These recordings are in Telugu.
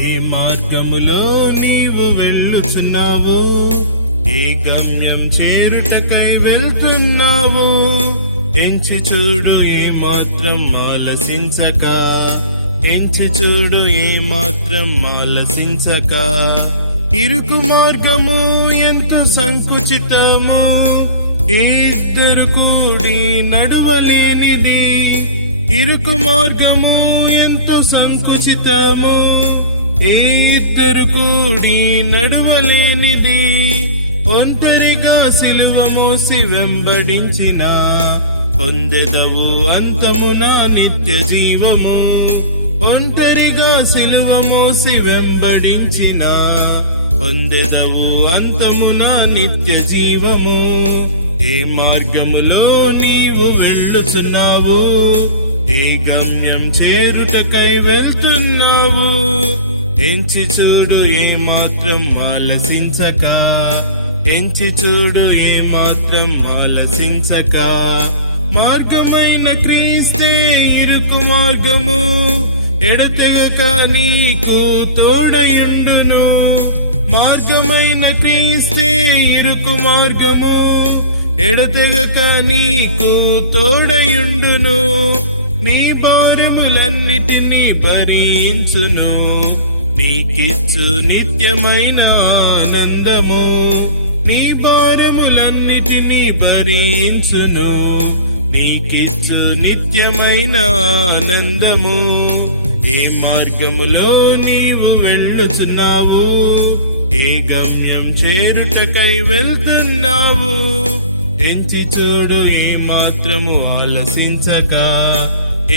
ఏ మార్గములో నీవు వెళ్ళుచున్నావు? ఏ గమ్యం చేరుటకై వెళ్తున్నావు? ఎంచి చూడు ఏ మాత్రం ఆలసించక, ఎంచి చూడు ఏ మాత్రం ఆలసించక. ఇరుకు మార్గము ఎంతో సంకుచితము, ఇద్దరు కూడి నడువలేనిది. ఇరుకు మార్గము ఎంతో సంకుచితము, ఇద్దరు కూడి నడువలేనిది. ఒంటరిగా సిలువ మోసి వెంబడించిన పొందెదవు అంతమున నిత్య జీవము. ఒంటరిగా సిలువ మోసి వెంబడించిన పొందెదవు అంతమున నిత్య జీవము. ఏ మార్గములో నీవు వెళ్ళుచున్నావు? ఏ గమ్యం చేరుటకై వెళ్తున్నావు? ఎంచి చూడు ఏ మాత్రం ఆలసించక, ఎంచి చూడు ఏ మాత్రం ఆలసించక. మార్గమైన క్రీస్తే ఇరుకు మార్గము, ఎడతెగక నీకు తోడయుండును. మార్గమైన క్రీస్తే ఇరుకు మార్గము, ఎడతెగక నీకు తోడయుండును. నీ భారములన్నిటినీ భరించును, నీకిచ్చు నిత్యమైన ఆనందము. నీ భారములన్నిటినీ భరించును, నీకిచ్చు నిత్యమైన ఆనందము. ఏ మార్గములో నీవు వెళ్ళుచున్నావు? ఏ గమ్యం చేరుటకై వెళ్తున్నావు? ఎంచి చూడు ఏ మాత్రము ఆలసించక,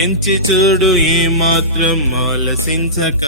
ఎంచి చూడు ఏ మాత్రం ఆలసించక.